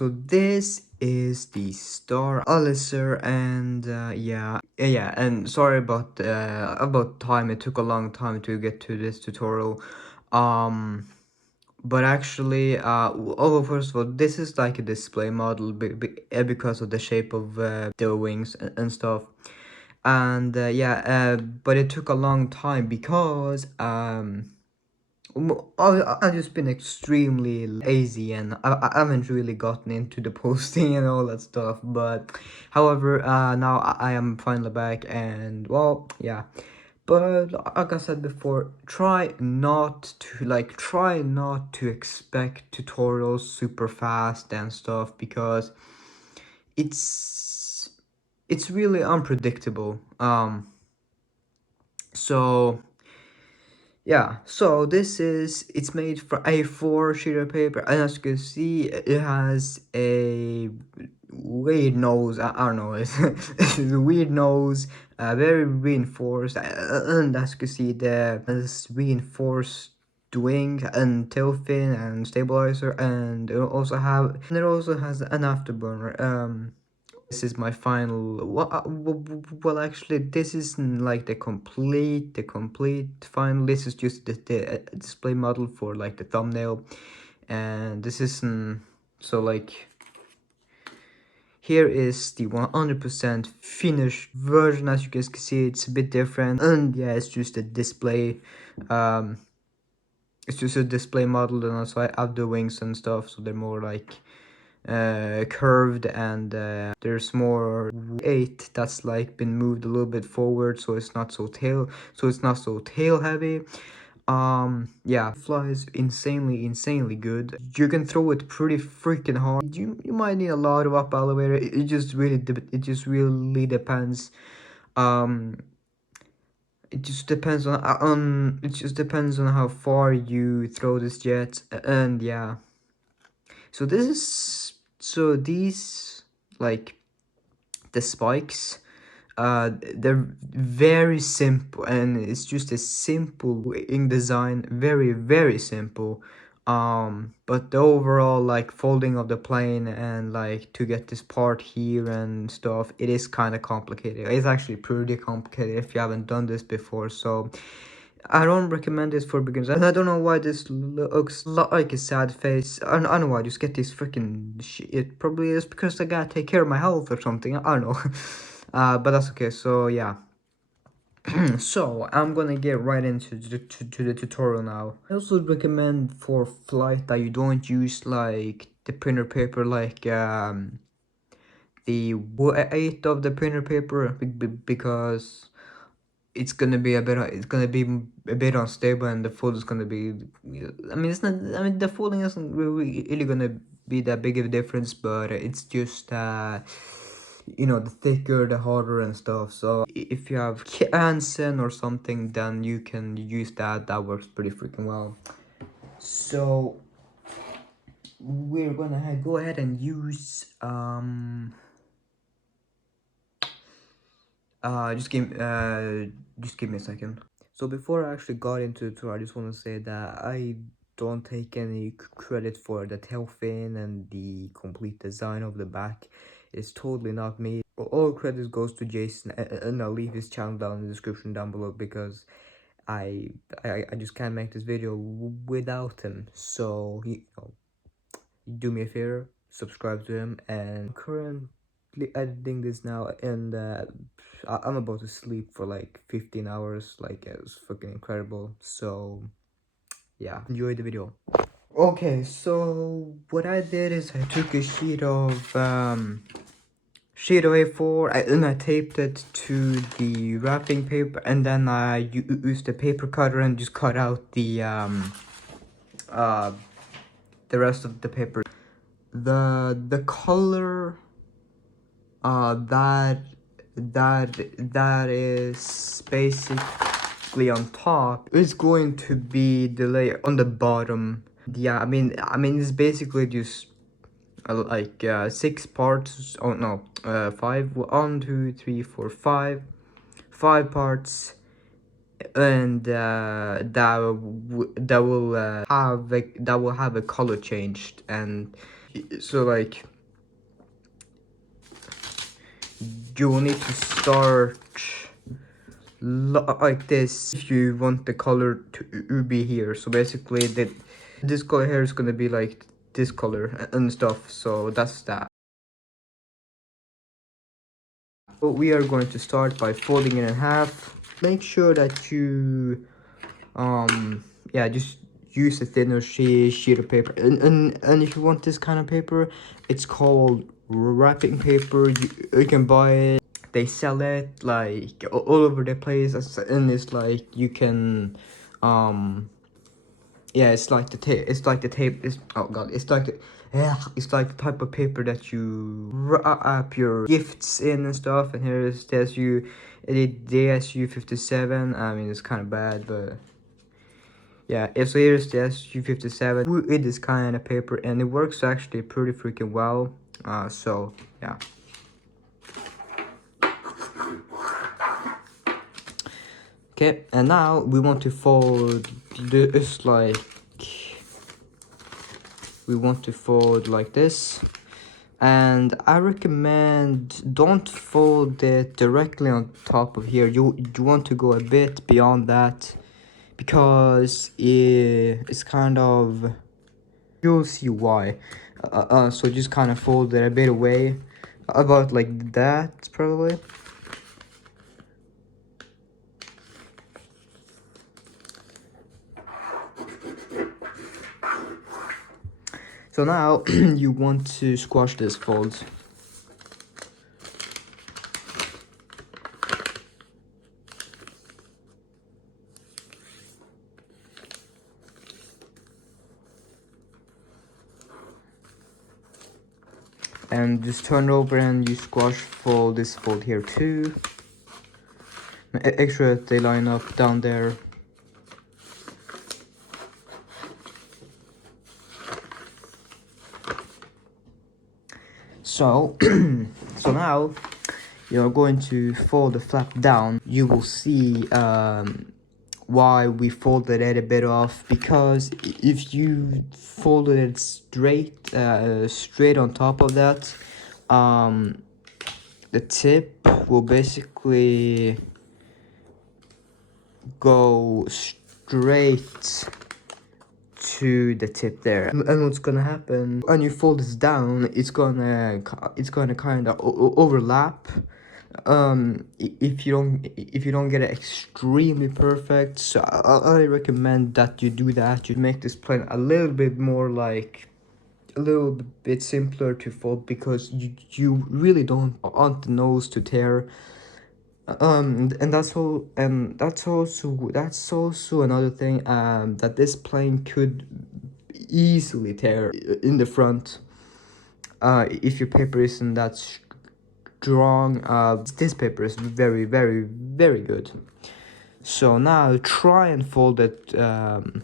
So this is the Star Alicer, and yeah, and sorry about time. It took a long time to get to this tutorial. But actually, first of all, this is like a display model because of the shape of the wings and stuff. And but it took a long time because I've just been extremely lazy, and I haven't really gotten into the posting and all that stuff. But however, now I am finally back, and well, yeah. But like I said before, try not to expect tutorials super fast and stuff, because it's it's really unpredictable. So yeah, so it's made for A4 sheet of paper, and as you can see, it has a weird nose. I don't know, it's a weird nose, very reinforced, and as you can see, there is reinforced wing and tail fin and stabilizer, and it also has an afterburner. This is my final. Well, actually, this isn't like the complete final. This is just the display model for like the thumbnail, and this isn't. So like, here is the 100% finished version. As you guys can see, it's a bit different, and yeah, it's just a display. Um, it's just a display model, and also I have the wings and stuff, so they're more like curved, and there's more 8 that's like been moved a little bit forward, so it's not so tail heavy. Yeah, flies insanely good. You can throw it pretty freaking hard. You might need a lot of up elevator. It just really depends. um it just depends on how far you throw this jet, and yeah. So these, like, the spikes, they're very simple, and it's just a simple in design, very simple. But the overall, like, folding of the plane, and like to get this part here and stuff, it is kind of complicated. It's actually pretty complicated if you haven't done this before, so I don't recommend this for beginners. And I don't know why this looks like a sad face. I don't know why. I just get this freaking shit. It probably is because I gotta take care of my health or something. I don't know. But that's okay. So yeah. So I'm gonna get right into the tutorial now. I also recommend for flight that you don't use like the printer paper, like the weight of the printer paper, because it's gonna be a bit unstable, and the fold is gonna be, I mean, it's not, I mean, the folding isn't really gonna be that big of a difference, but it's just the thicker the harder and stuff. So if you have Hansen or something, then you can use that works pretty freaking well. So we're gonna go ahead and use just give me a second. So before I actually got into the tour, I just want to say that I don't take any credit for the tail fin and the complete design of the back. It's totally not me. All credit goes to Jason, and I'll leave his channel down in the description down below, because I just can't make this video without him. So do me a favor, subscribe to him, and I'm currently editing this now, and I'm about to sleep for like 15 hours. Like, it was fucking incredible. So yeah, enjoy the video. Okay, so what I did is I took a sheet of A4, and I taped it to the wrapping paper, and then I used the paper cutter and just cut out uh the rest of the paper. The color that is basically on top is going to be the layer on the bottom. Yeah, I mean it's basically just like 6 parts. Oh no, 5. 1, 2, 3, 4, 5. 5 parts, and that will have a color changed, and so like you will need to start like this if you want the color to be here. So basically this color here is gonna be like this color and stuff, so that's that. So we are going to start by folding it in half. Make sure that you yeah, just use a thinner sheet of paper, and if you want this kind of paper, it's called wrapping paper. You can buy it, they sell it like all over the place, and it's like you can yeah, it's like the tape. It's like the tape. It's, oh god, it's like the, yeah, it's like the type of paper that you wrap your gifts in and stuff. And here is the SU, the SU-57. I mean, it's kind of bad, but yeah. So here's the SU-57 with this kind of paper, and it works actually pretty freaking well. So yeah. Okay, and now we want to fold this like. We want to fold like this, and I recommend don't fold it directly on top of here. You want to go a bit beyond that, because it's kind of, you'll see why. So just kind of fold it a bit away, about like that probably. So now you want to squash this fold. And just turn over and you squash fold this fold here too. Make sure that they line up down there. So, so now you're going to fold the flap down. You will see why we folded it a bit off, because if you folded it straight on top of that, the tip will basically go straight to the tip there, and what's gonna happen when you fold this down, it's gonna kind of overlap. If you don't get it extremely perfect, so I recommend that you do that. You make this plane a little bit more like a little bit simpler to fold, because you really don't want the nose to tear. And that's all, and that's also another thing, that this plane could easily tear in the front, if your paper isn't that strong. This paper is very, very, very good. So now try and fold it, and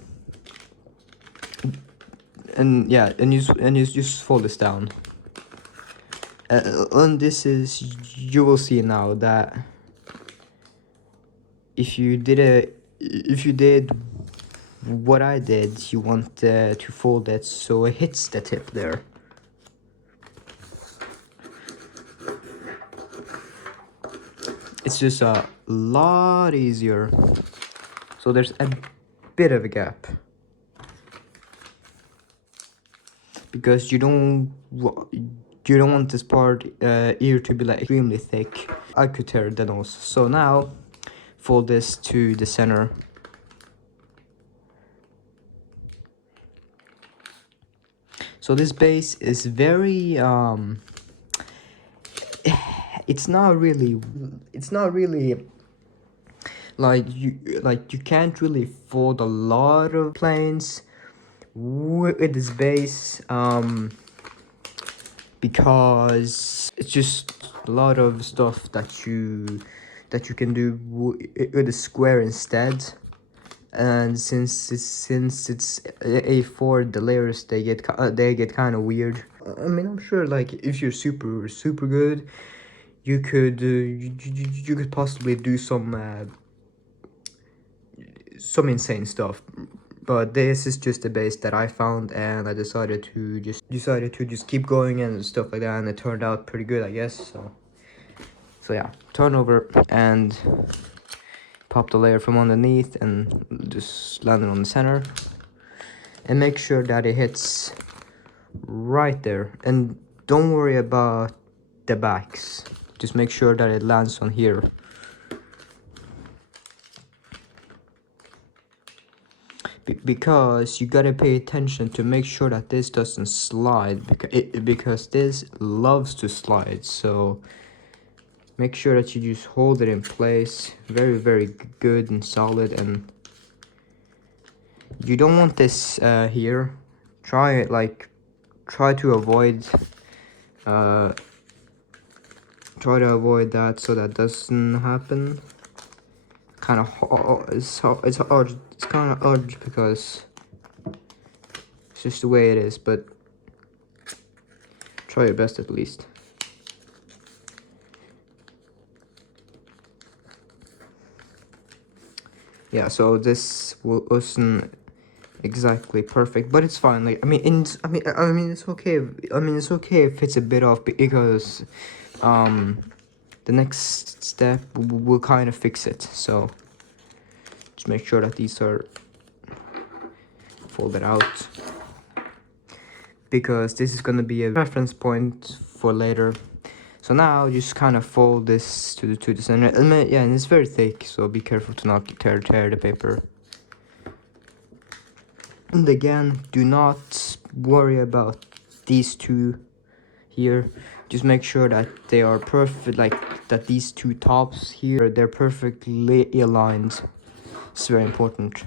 yeah, and you just fold this down, and this is, you will see now that if you did what I did, you want to fold it so it hits the tip there. It's just a lot easier. So there's a bit of a gap, because you don't want this part here to be like extremely thick. I could tear the nose. So now fold this to the center. So this base is very it's not really like you can't really fold a lot of planes with this base, because it's just a lot of stuff that you can do with a square instead. And since it's A4, the layers they get kind of weird. I mean, I'm sure like if you're super good, you could you could possibly do some insane stuff. But this is just the base that I found, and I decided to just keep going and stuff like that, and it turned out pretty good, I guess. So So yeah, turn over and pop the layer from underneath and just land it on the center. And make sure that it hits right there. And don't worry about the backs. Just make sure that it lands on here. Because you gotta pay attention to make sure that this doesn't slide, because this loves to slide. So make sure that you just hold it in place very good and solid. And you don't want this here. Try to avoid that, so that doesn't happen. Kind of it's hard. It's kind of hard because it's just the way it is, but try your best at least. Yeah, so this wasn't exactly perfect, but it's fine. Like, I mean, it's okay. It's okay if it's a bit off, because the next step will kind of fix it. So just make sure that these are folded out, because this is gonna be a reference point for later. So now just kind of fold this to the center. Yeah, and it's very thick, so be careful to not tear the paper. And again, do not worry about these two here. Just make sure that they are perfect, like that these two tops here, they're perfectly aligned. It's very important.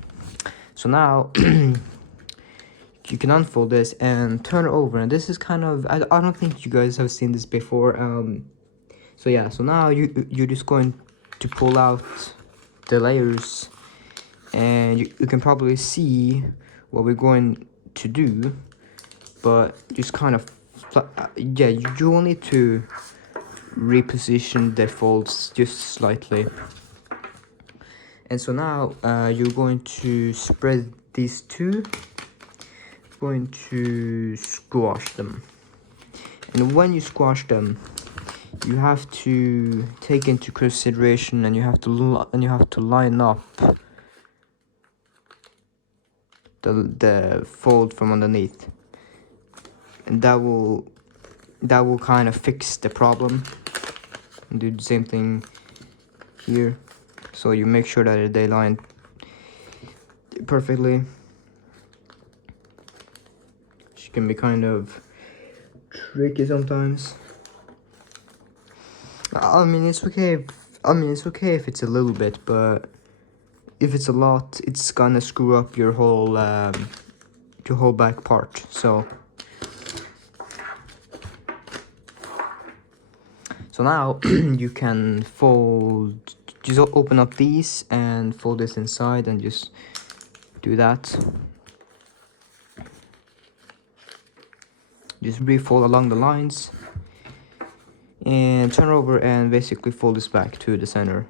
So now you can unfold this and turn it over, and this is kind of, I don't think you guys have seen this before. So yeah, so now you're just going to pull out the layers, and you can probably see what we're going to do, but just kind of, yeah, you will need to reposition the folds just slightly. And so now you're going to spread these two, going to squash them. And when you squash them, you have to take into consideration, and you have to line up the fold from underneath, and that will kind of fix the problem. And do the same thing here, so you make sure that they line perfectly. Which can be kind of tricky sometimes. I mean, it's okay. It's okay if it's a little bit, but if it's a lot, it's gonna screw up your whole back part. So now you can fold. Just open up these and fold this inside, and just do that. Just refold along the lines, and turn over and basically fold this back to the center.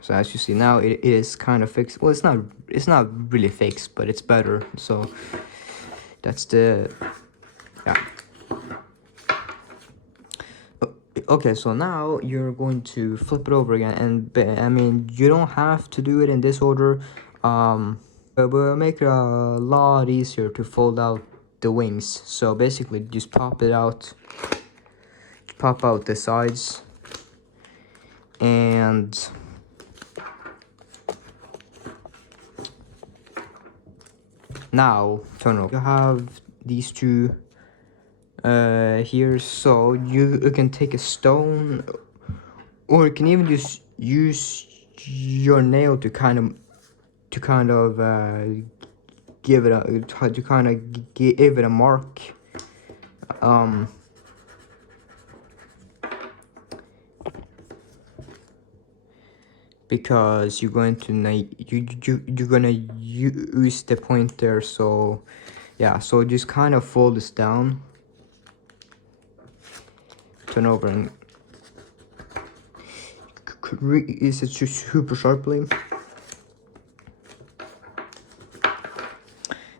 So as you see now, it is kind of fixed. Well, it's not really fixed, but it's better. So that's the, yeah. Okay, so now you're going to flip it over again, and I mean, you don't have to do it in this order. But will make it a lot easier to fold out the wings. So basically, just pop out the sides, and now turn over. You have these two here, so you can take a stone, or you can even just use your nail to kind of give it a mark. Because you're going to you're gonna use the pointer. So yeah, so just kind of fold this down, turn over, and is it super sharply.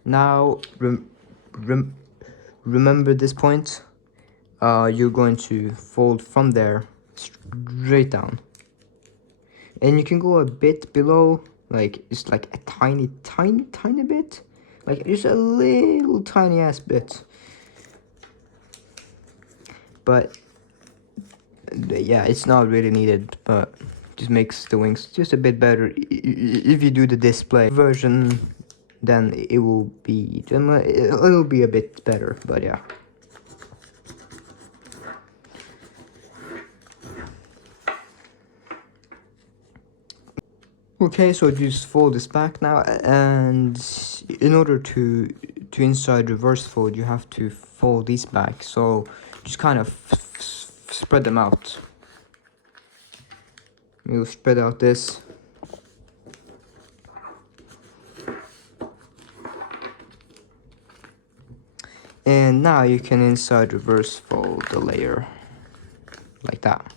Now remember this point. You're going to fold from there, straight down. And you can go a bit below, like it's like a tiny bit, like just a little tiny ass bit. But yeah, it's not really needed, but just makes the wings just a bit better. If you do the display version, then it'll be a bit better, but yeah. Okay, so just fold this back now, and in order to inside reverse fold, you have to fold these back. So just kind of spread them out. You'll spread out this. And now you can inside reverse fold the layer like that.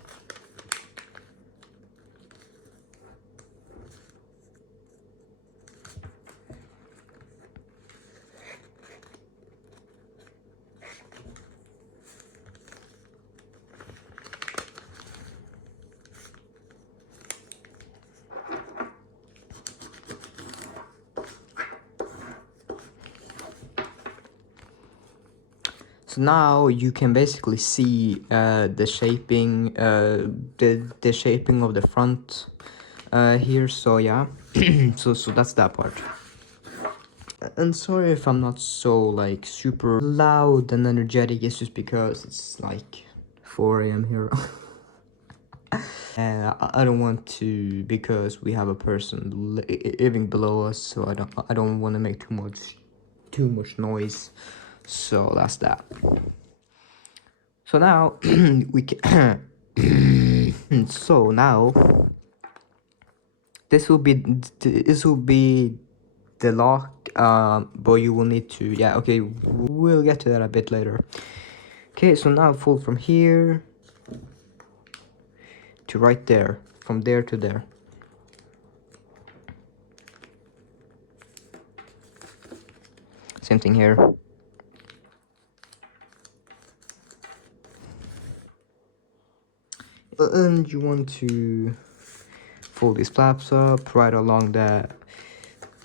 So now you can basically see the shaping, the shaping of the front here. So yeah, so that's that part. And sorry if I'm not so like super loud and energetic. It's just because it's like 4 a.m. here. And I don't want to, because we have a person living below us, so I don't want to make too much noise. So that's that. So now we can so now this will be the lock, but you will need to, yeah, okay, we'll get to that a bit later. Okay, so now fold from here to right there, from there to there. Same thing here. And you want to fold these flaps up right along that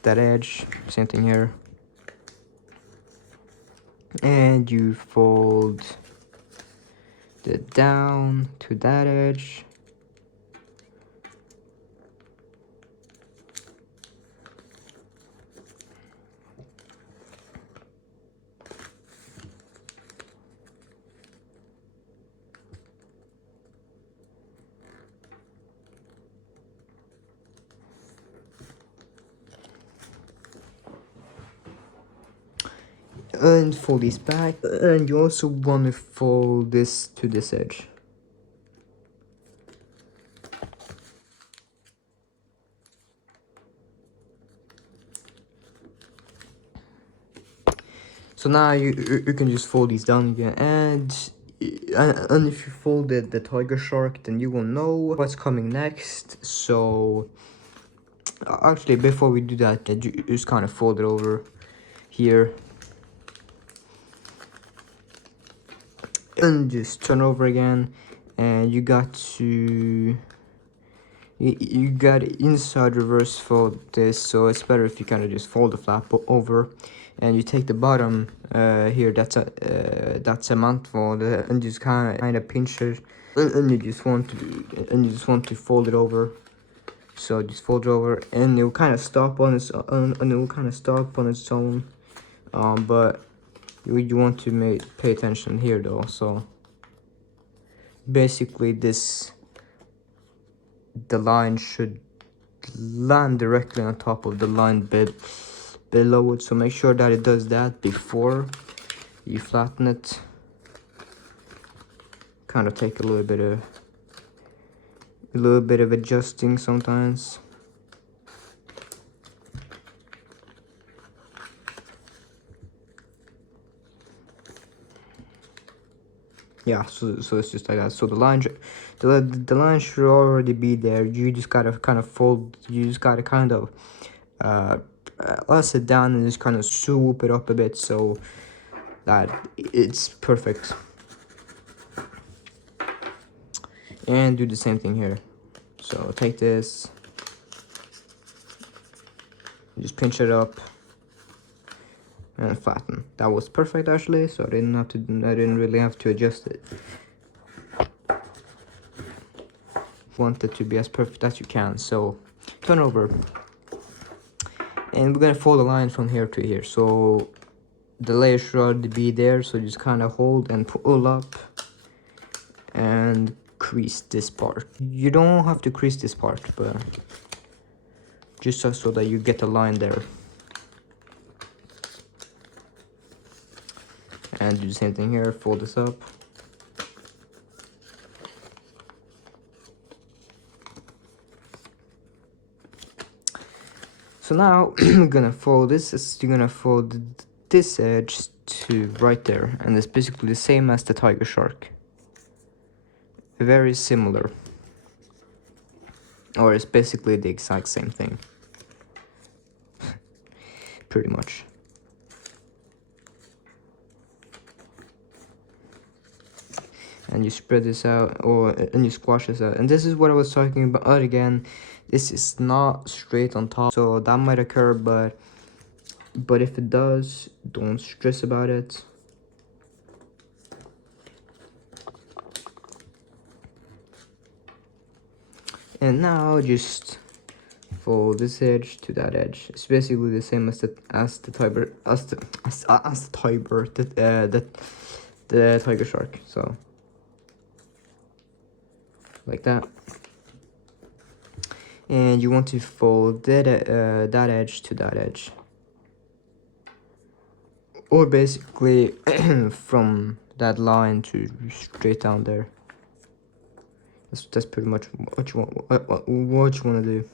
edge. Same thing here. And you fold it down to that edge. And fold these back, and you also want to fold this to this edge. So now you can just fold these down again, and if you folded the tiger shark, then you will know what's coming next. So actually, before we do that, you just kind of fold it over here. And just turn over again, and you got inside reverse fold this, so it's better if you kind of just fold the flap over, and you take the bottom here, that's a mount fold, and just kind of pinch it, and you just want to fold it over. So just fold it over, and it will kind of stop on its own, but you want to pay attention here though. So basically the line should land directly on top of the line below it, so make sure that it does that before you flatten it. Kind of take a little bit of adjusting sometimes. Yeah, so it's just like that. So the line should already be there. You just gotta kind of fold. You just gotta kind of sit down and just kind of swoop it up a bit so that it's perfect. And do the same thing here. So take this, just pinch it up and flatten. That was perfect actually, so I didn't really have to adjust it. Want it to be as perfect as you can, so turn over. And we're gonna fold the line from here to here, so the layer should be there, so just kind of hold and pull up and crease this part. You don't have to crease this part, but just so that you get a line there. And do the same thing here, fold this up. So now we're gonna fold this, you're gonna fold this edge to right there, and it's basically the same as the tiger shark. Very similar. Or it's basically the exact same thing. Pretty much. And you spread this out, and you squash this out. And this is what I was talking about again. This is not straight on top, so that might occur, but if it does, don't stress about it. And now just fold this edge to that edge. It's basically the same as the tiger shark. So like that. And you want to fold that edge to that edge, or basically from that line to straight down there. That's pretty much what you want to do.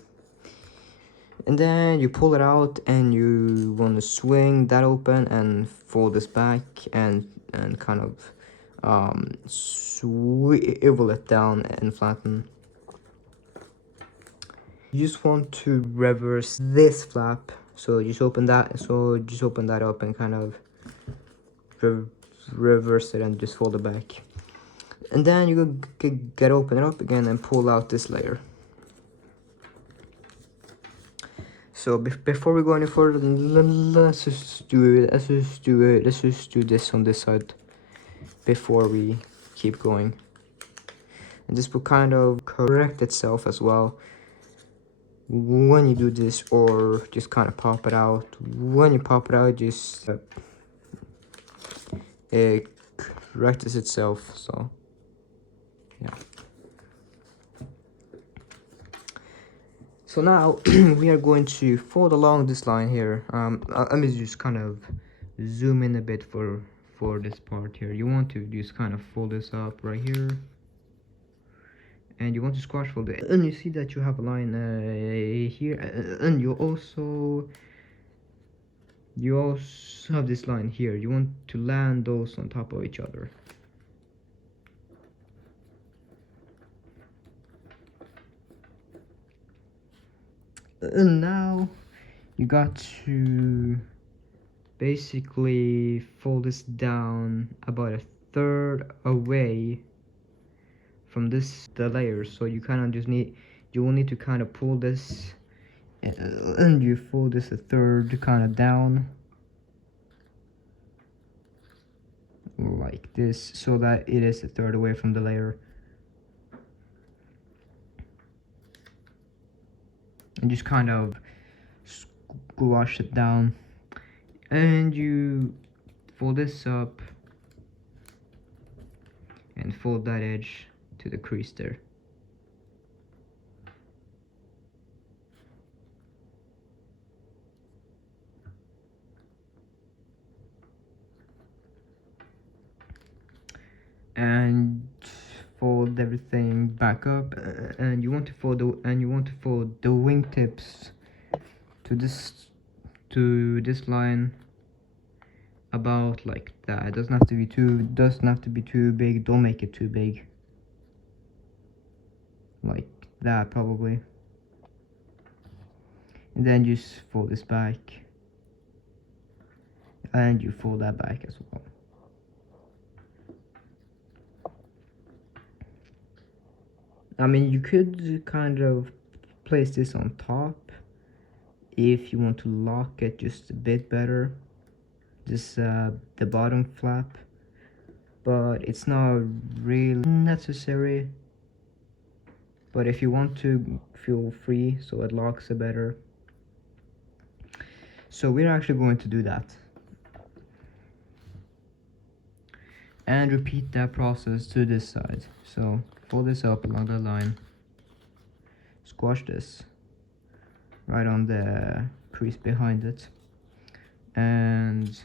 And then you pull it out, and you want to swing that open and fold this back and kind of swivel it down and flatten. You just want to reverse this flap, so just open that up and kind of reverse it and just fold it back. And then you can open it up again and pull out this layer. So before we go any further, let's just do this on this side before we keep going. And this will kind of correct itself as well when you do this, or just kind of pop it out. When you pop it out, just it corrects itself. So yeah. So now we are going to fold along this line here. Let me just kind of zoom in a bit for this part here. You want to just kind of fold this up right here, and you want to squash fold it, and you see that you have a line here, and you also have this line here. You want to land those on top of each other. And now you got to basically fold this down about a third away from the layers. So you kind of just will need to kind of pull this, and you fold this a third kind of down like this, so that it is a third away from the layer. And just kind of squash it down, and you fold this up and fold that edge to the crease there. And fold everything back up, and you want to fold the wingtips to this line about like that. It doesn't have to be too big. Don't make it too big, like that probably. And then just fold this back, and you fold that back as well. I mean, you could kind of place this on top if you want to lock it just a bit better, just the bottom flap, but it's not really necessary. But if you want to, feel free, so it locks it better. So we're actually going to do that and repeat that process to this side. So fold this up along the line, squash this right on the crease behind it, and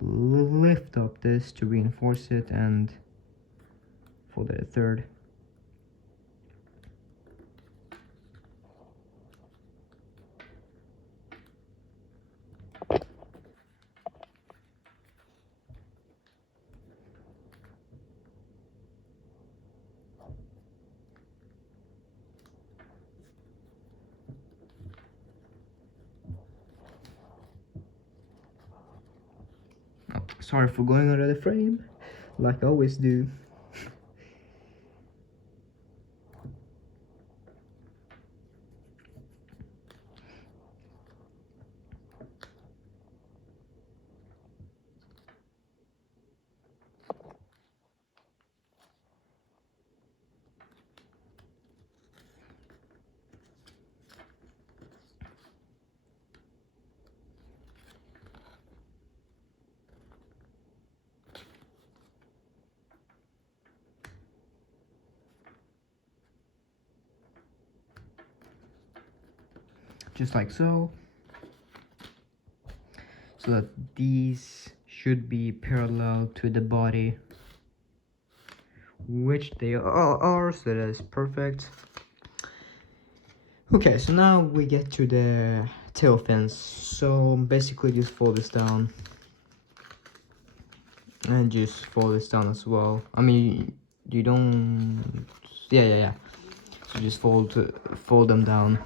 lift up this to reinforce it, and fold it a third. Oh, sorry for going out of the frame, like I always do. Just like so. So that these should be parallel to the body, which they are, so that is perfect. Okay, so now we get to the tail fins. So basically just fold this down and just fold this down as well. I mean, you don't, yeah. So just fold them down,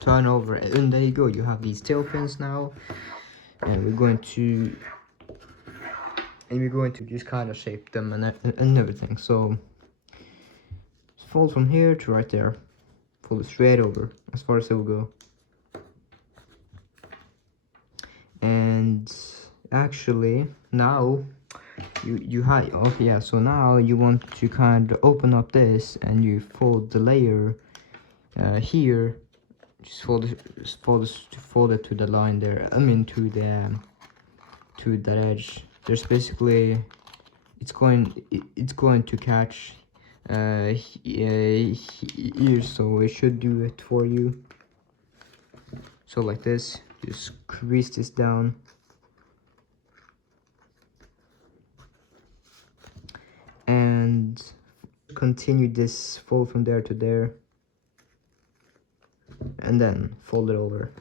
turn over, and there you go. You have these tail fins now, and we're going to just kind of shape them and everything. So fold from here to right there, fold it straight over as far as it will go. And actually now you have, okay, yeah, so now you want to kind of open up this and you fold the layer here, just fold it to the line there, I mean to that edge. There's basically, it's going to catch here, so it should do it for you. So like this, just crease this down, and continue this fold from there to there, and then fold it over,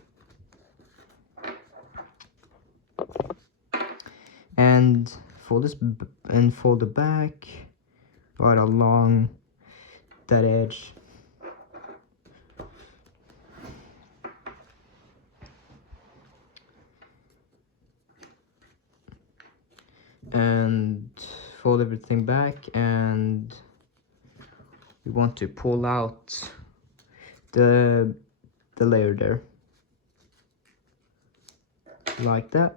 and fold it back right along that edge. And fold everything back, and we want to pull out the layer there, like that.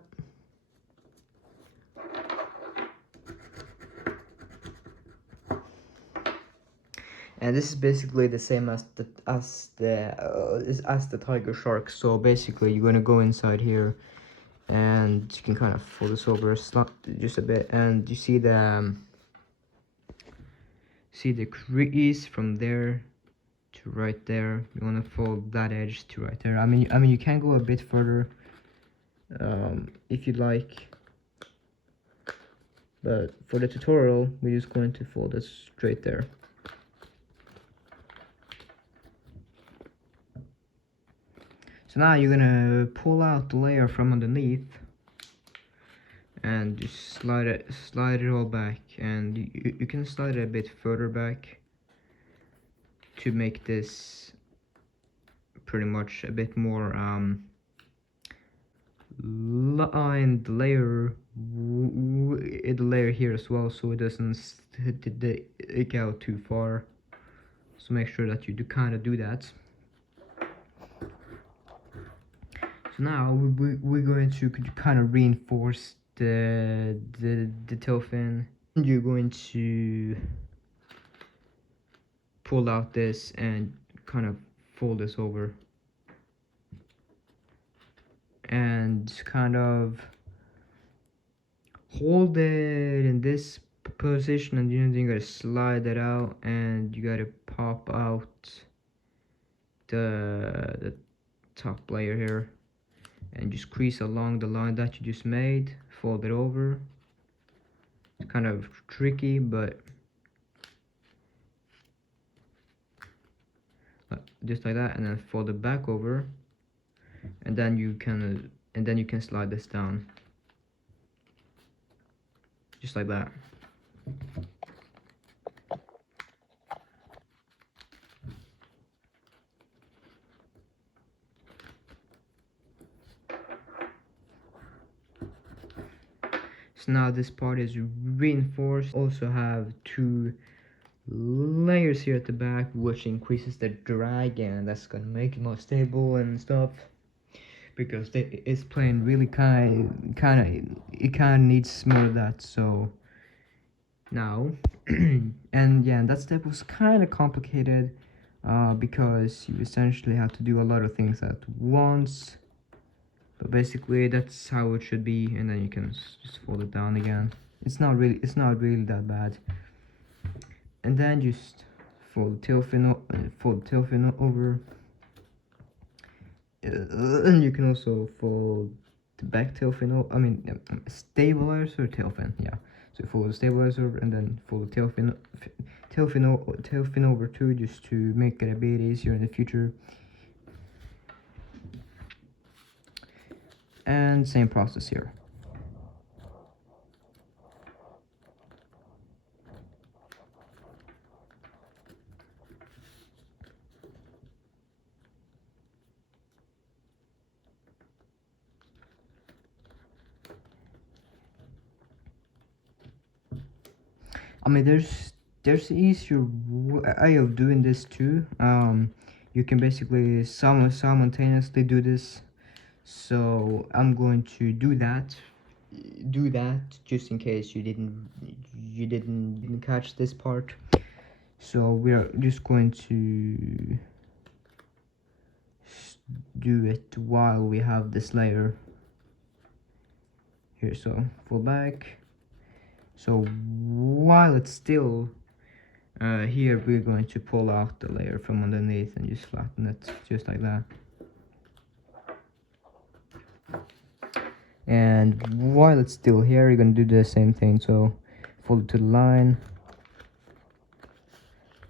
And this is basically the same as the tiger shark. So basically you're gonna go inside here, and you can kind of fold this over just a bit, and you see the crease from there to right there. You want to fold that edge to right there. I mean you can go a bit further if you like, but for the tutorial we're just going to fold it straight there. So now you're gonna pull out the layer from underneath and just slide it all back, and you can slide it a bit further back to make this pretty much a bit more line the layer here as well, so it doesn't stick out too far. So make sure that you do kind of do that. So now we're going to kind of reinforce the tail fin. You're going to pull out this and kind of fold this over and kind of hold it in this position, and you gotta slide that out, and you gotta pop out the top layer here and just crease along the line that you just made, fold it over. It's kind of tricky, but just like that, and then fold it back over, and then you can slide this down just like that. So now this part is reinforced. Also have two layers here at the back, which increases the drag, and that's gonna make it more stable and stuff, because it's playing really kind of needs more of that. So now and yeah, that step was kind of complicated because you essentially have to do a lot of things at once, but basically that's how it should be, and then you can just fold it down again. It's not really that bad. And then just fold the tail fin over, and you can also fold the back tail fin stabilizer or tail fin, yeah. So fold the stabilizer over and then fold the tail fin over too, just to make it a bit easier in the future. And same process here. I mean, there's easier way of doing this too. You can basically simultaneously do this. So I'm going to do that just in case you didn't catch this part. So we are just going to do it while we have this layer here. So full back. So while it's still here, we're going to pull out the layer from underneath and just flatten it just like that. And while it's still here, you're going to do the same thing. So fold it to the line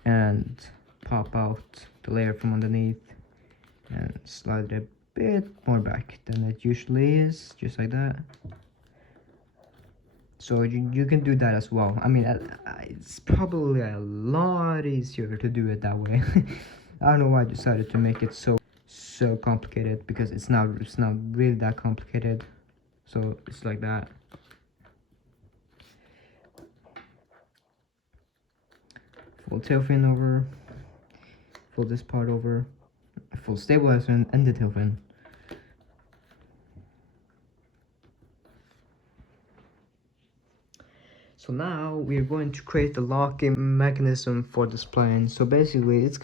and pop out the layer from underneath and slide it a bit more back than it usually is, just like that. So you can do that as well. I mean, it's probably a lot easier to do it that way. I don't know why I decided to make it so complicated, because it's not really that complicated. So it's like that. Fold tail fin over, fold this part over, fold stabilizer and the tail fin. So now we're going to create the locking mechanism for this plane. So basically, it's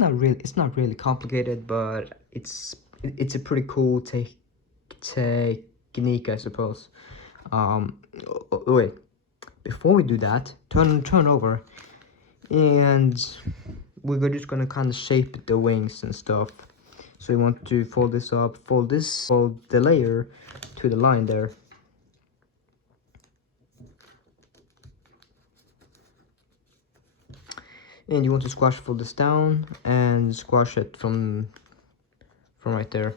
not really complicated, but it's a pretty cool technique, I suppose. Wait, before we do that, turn over, and we're just gonna kind of shape the wings and stuff. So you want to fold this up, fold the layer to the line there. And you want to fold this down and squash it from right there.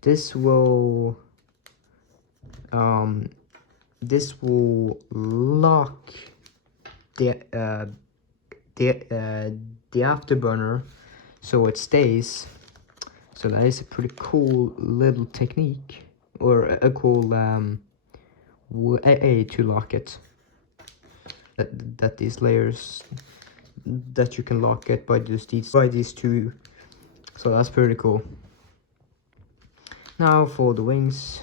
This will lock the afterburner so it stays. So that is a pretty cool little technique, or a cool way to lock it. That these layers, that you can lock it by these two. So that's pretty cool. Now for the wings,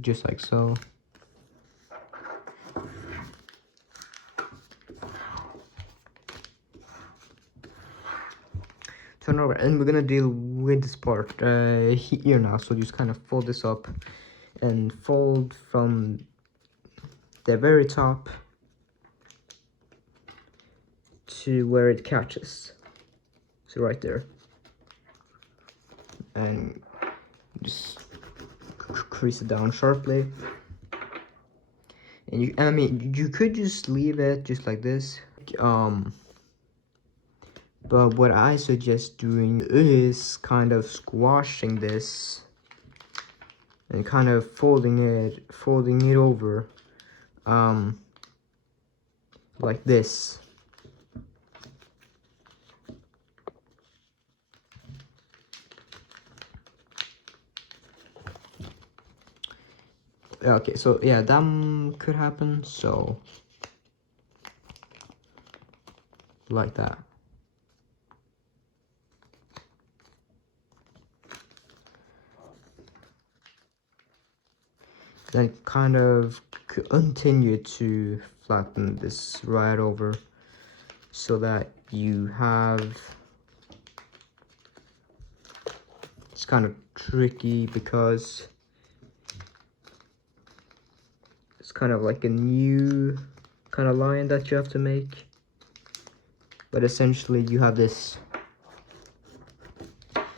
just like so. Turn over, and we're gonna deal with this part here now. So just kind of fold this up and fold from the very top to where it catches. So right there, and just crease it down sharply. And I mean, you could just leave it just like this. But what I suggest doing is kind of squashing this and kind of folding it over, like this. Okay, so yeah, that could happen. So like that. Then kind of continue to flatten this right over, so that you have, it's kind of tricky because it's kind of like a new kind of line that you have to make, but essentially you have this.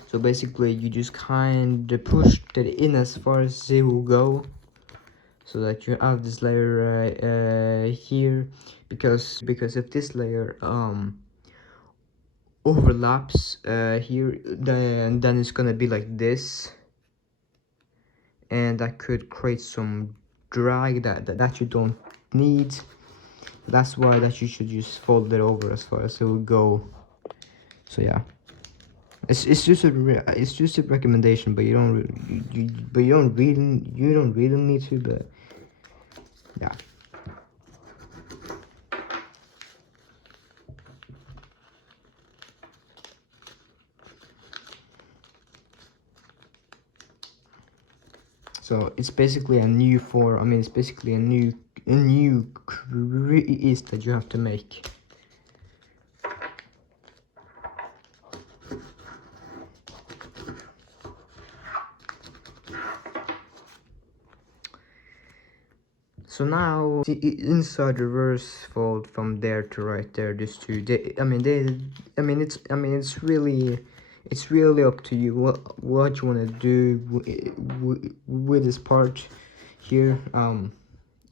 So basically you just kind of push it in as far as it will go, so that you have this layer here, because if this layer overlaps here, then it's gonna be like this, and that could create some drag that you don't need. That's why that you should just fold it over as far as it will go. So yeah, it's just a recommendation, but you don't really need to, but yeah. So it's basically a new form. I mean, it's basically a new crease that you have to make. So now the inside reverse fold from there to right there, just to it's really up to you what you want to do with this part here.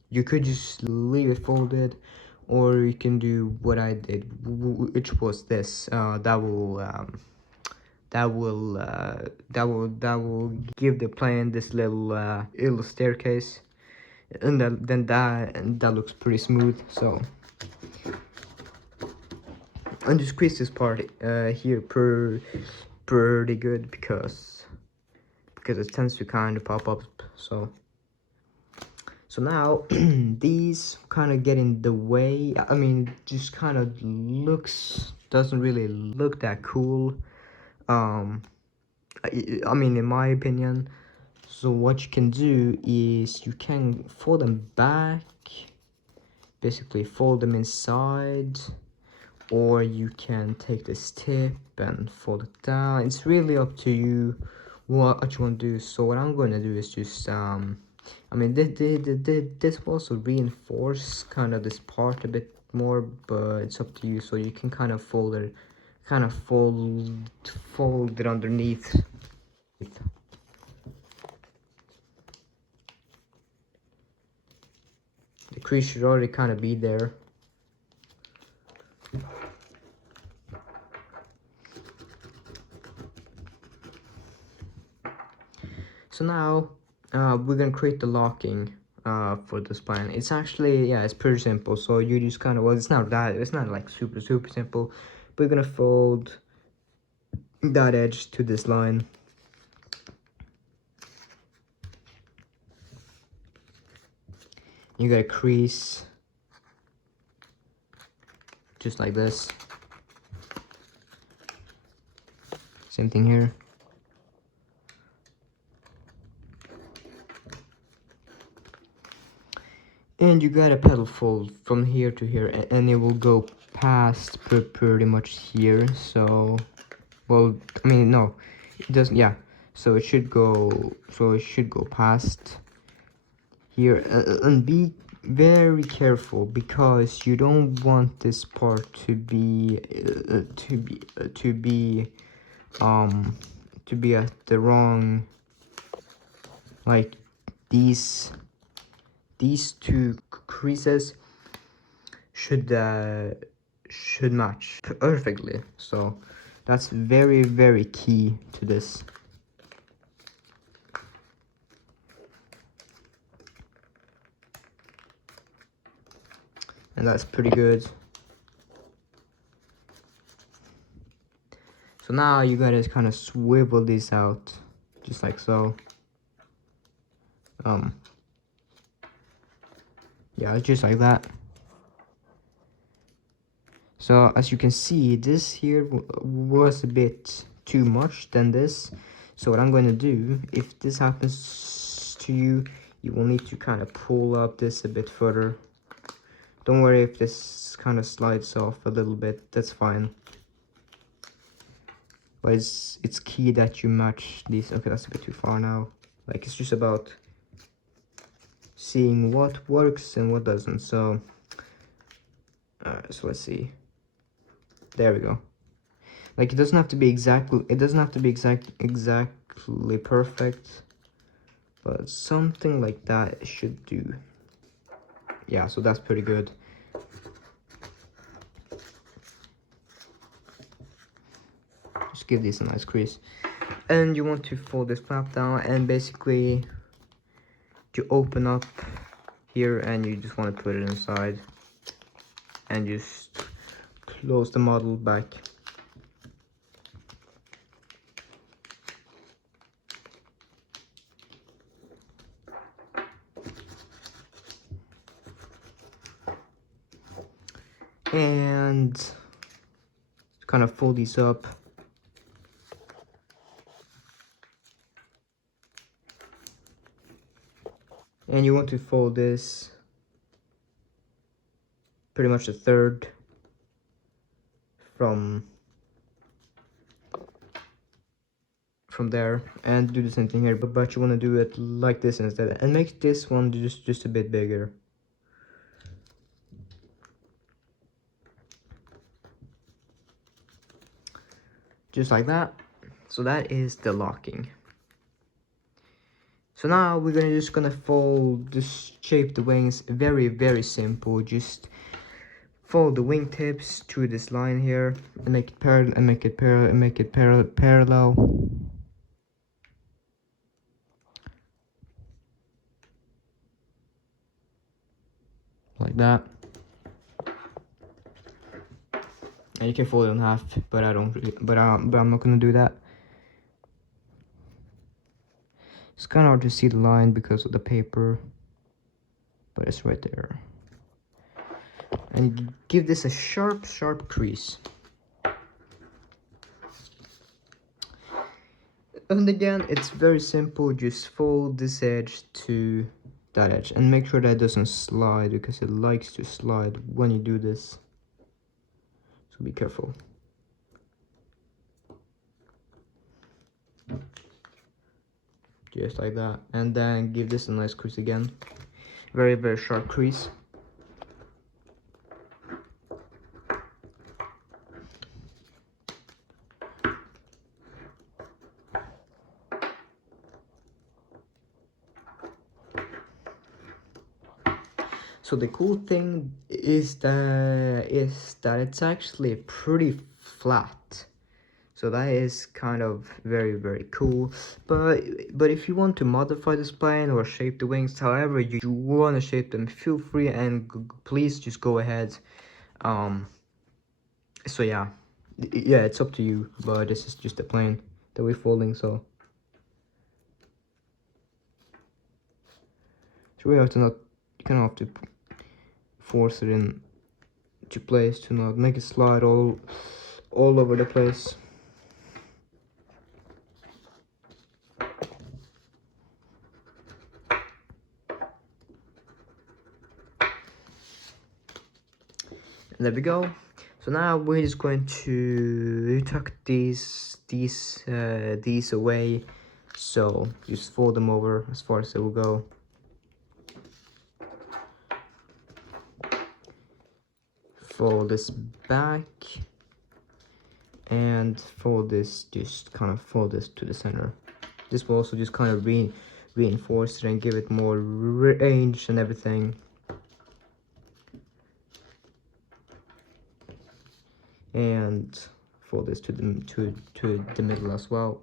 You could just leave it folded, or you can do what I did, which was this. That will give the plane this little staircase, and that looks pretty smooth. So, and just squeeze this part here pretty good, because it tends to kind of pop up. So now these kind of get in the way. I mean, just kind of doesn't really look that cool, I mean, in my opinion. So what you can do is you can fold them back, basically fold them inside, or you can take this tip and fold it down. It's really up to you what you want to do. So what I'm going to do is just I mean, this will also reinforce kind of this part a bit more, but it's up to you. So you can kind of fold it underneath. The crease should already kind of be there. So now we're gonna create the locking for the spine. It's actually, yeah, it's pretty simple. So you just kind of, well, it's not like super simple. We're gonna fold that edge to this line, You got a crease just like this. Same thing here. And you got a pedal fold from here to here, and it will go past pretty much here. So, well, I mean, no, it doesn't. Yeah, so it should go. So it should go past here, and be very careful because you don't want this part to be to be at the wrong, like these two creases should match perfectly. So that's very key to this. And that's pretty good. So now you gotta kind of swivel this out just like so. Yeah, just like that. So as you can see, this here was a bit too much than this. So what I'm going to do, if this happens to you, you will need to kind of pull up this a bit further. Don't worry if this kind of slides off a little bit, that's fine. But it's key that you match these. Okay, that's a bit too far now. Like, it's just about seeing what works and what doesn't. So so let's see. There we go. Like, it doesn't have to be exactly perfect, but something like that should do. Yeah, so that's pretty good. Just give this a nice crease. And you want to fold this flap down, and basically you open up here and you just want to put it inside and just close the model back. And kind of fold these up. And you want to fold this pretty much a third from there, and do the same thing here, but you want to do it like this instead, and make this one just a bit bigger. Just like that. So that is the locking. So now we're just gonna fold, just shape the wings. Very simple. Just fold the wingtips to this line here and make it parallel, and make it parallel, and make it parallel. Like that. And you can fold it in half, but I'm not gonna do that. It's kind of hard to see the line because of the paper, but it's right there. And give this a sharp crease. And again, it's very simple. Just fold this edge to that edge and make sure that it doesn't slide, because it likes to slide when you do this. So be careful. Just like that. And then give this a nice crease again. Very sharp crease. So the cool thing is that it's actually pretty flat. So that is kind of very cool. But if you want to modify this plane or shape the wings however you want to shape them, feel free, and please just go ahead. So yeah, it's up to you, but this is just a plane that we're folding. So we have to not kind of have to force it in to place to not make it slide all over the place. And there we go. So now we're just going to tuck these away. So just fold them over as far as it will go. Fold this back and fold this, just kind of fold this to the center. This will also just kind of reinforce it and give it more range and everything. And fold this to the middle as well.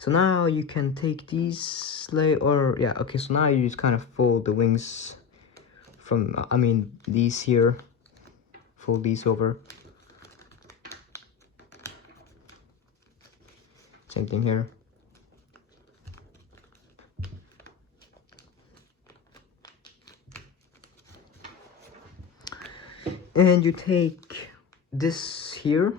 So now you can take these so now you just kind of fold the wings from, these here, fold these over. Same thing here. And you take this here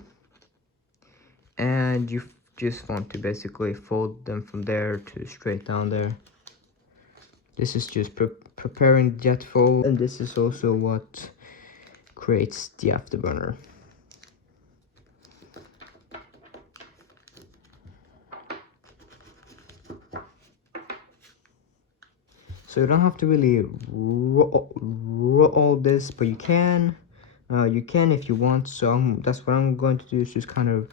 and you just want to basically fold them from there to straight down there. This is just preparing the jet fold, and this is also what creates the afterburner. So you don't have to really roll this, but you can. You can if you want. So that's what I'm going to do, is just kind of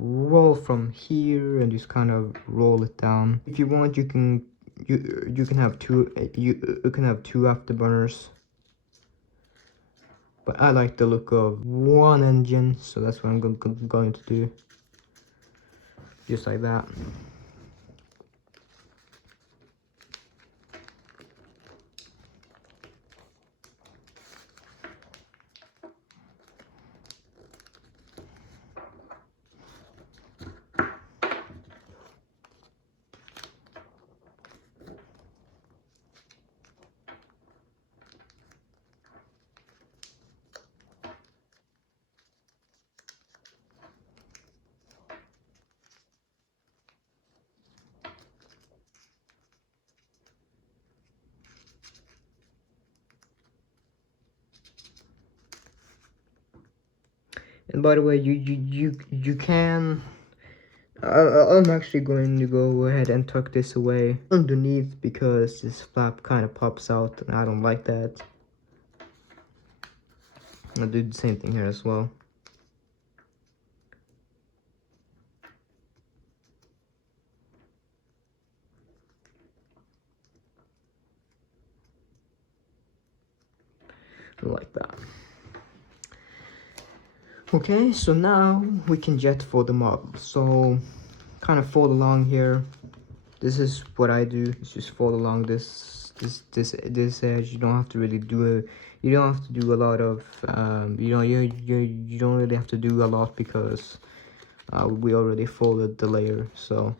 roll from here and just kind of roll it down. If you want, you can have two afterburners, but I like the look of one engine, so that's what I'm going to do, just like that. And by the way, you can. I'm actually going to go ahead and tuck this away underneath, because this flap kind of pops out and I don't like that. I'll do the same thing here as well. Like that. Okay, so now we can jet for the model. So kind of fold along here. This is what I do. It's just fold along this edge. You don't have to really do it. You don't have to do a lot of you don't really have to do a lot, because we already folded the layer. So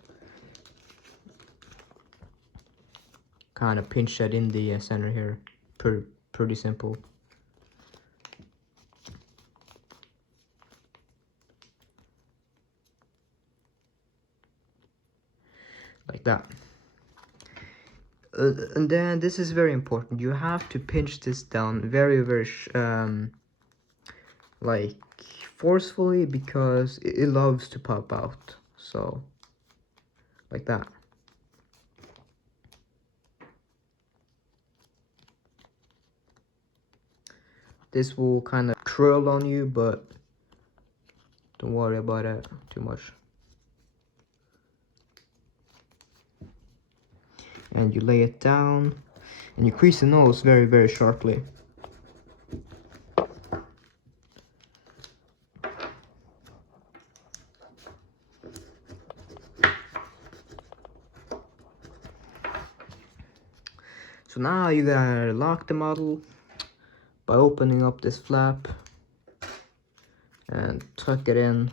kind of pinch that in the center here. Pretty simple. Like that. And then this is very important. You have to pinch this down very like forcefully, because it loves to pop out. So like that. This will kind of curl on you, but don't worry about it too much. And you lay it down, and you crease the nose very sharply. So now you gotta lock the model by opening up this flap and tuck it in.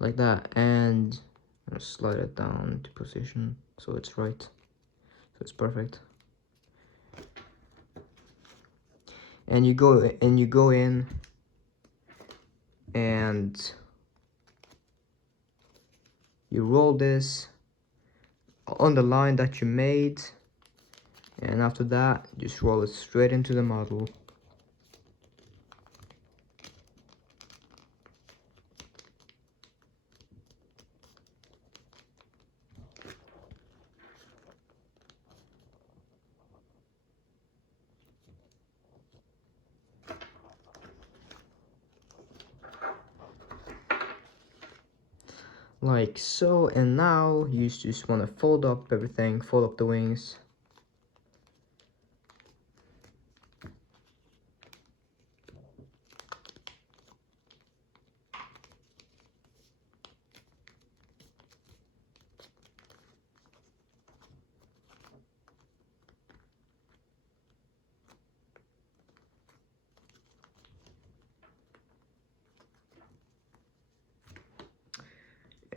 like that, and I'm gonna slide it down to position so it's right, so it's perfect. And you go in and you roll this on the line that you made, and after that just roll it straight into the model. Like so, and now you just want to fold up everything, fold up the wings.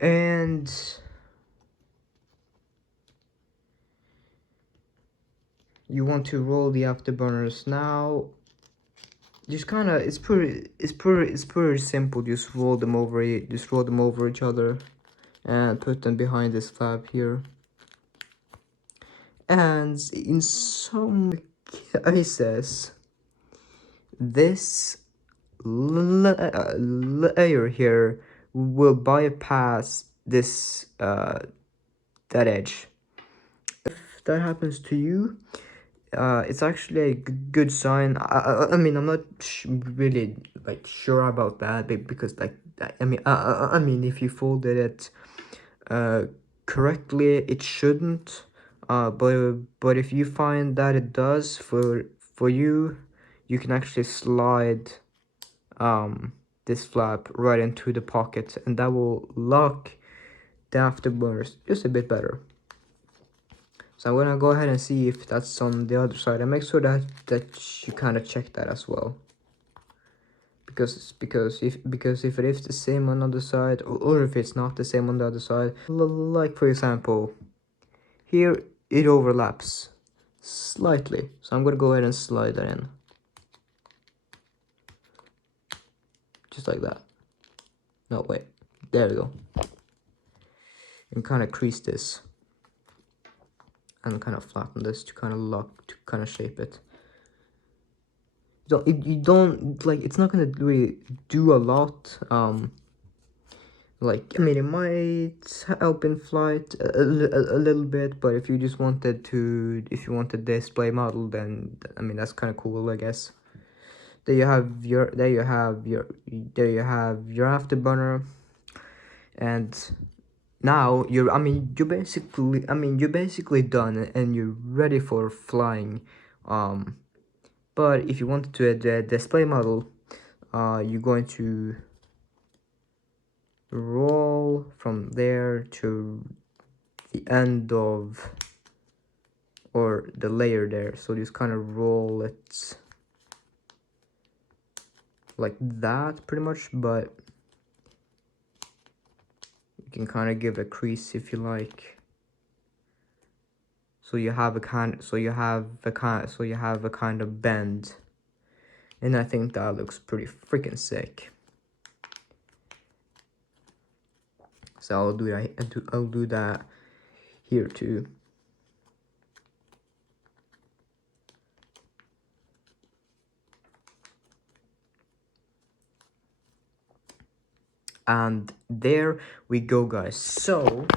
And you want to roll the afterburners now. Just kind of, it's pretty simple. Just roll them over each other and put them behind this flap here. And in some cases, this layer here will bypass this that edge. If that happens to you, it's actually a good sign. I mean, I'm not really like sure about that, because like I mean, if you folded it correctly, it shouldn't. But if you find that it does for you, you can actually slide this flap right into the pocket, and that will lock the afterburners just a bit better. So I'm gonna go ahead and see if that's on the other side, and make sure that you kind of check that as well, because if it is the same on the other side, or if it's not the same on the other side, like for example, here it overlaps slightly, so I'm gonna go ahead and slide that in, just like that. No, wait, there we go. And kind of crease this and kind of flatten this to kind of lock, to kind of shape it. So you don't like, it's not gonna really do a lot. Like, I mean, it might help in flight a little bit, but if you just wanted to, if you wanted the display model, then I mean, that's kind of cool, I guess. There you have your afterburner, and now you're basically done and you're ready for flying. But if you wanted to add the display model, you're going to roll from there to the end of, or the layer there, so just kind of roll it like that pretty much, but you can kind of give a crease if you like, so you have a kind of bend, and I think that looks pretty freaking sick. So I'll do that here too. And there we go, guys. So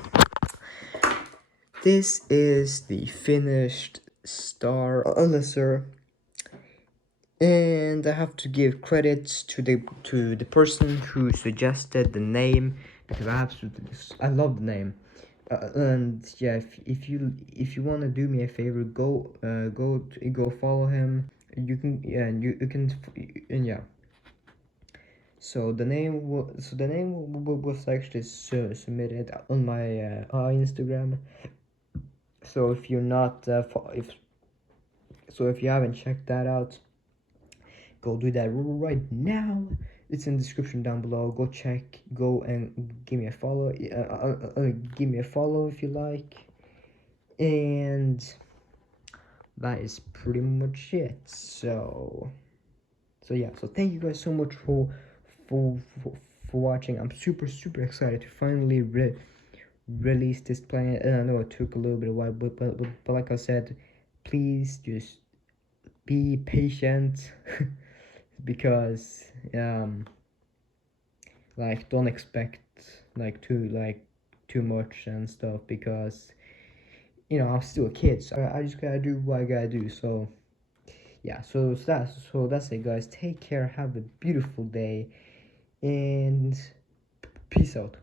this is the finished Star Unlesser, and I have to give credits to the person who suggested the name, because I love the name. And yeah, if you want to do me a favor, go follow him. You can, yeah, and you can, and yeah. So the name was actually submitted on my Instagram. So if you're not if you haven't checked that out, go do that right now. It's in the description down below. Go check. Go and give me a follow. Give me a follow if you like. And that is pretty much it. So yeah. So thank you guys so much for for, for watching. I'm super excited to finally release this plan. And I know it took a little bit of while, but like I said, please just be patient because like don't expect too much and stuff because I'm still a kid, so I just gotta do what I gotta do. So yeah, so that's it, guys. Take care, have a beautiful day, and peace out.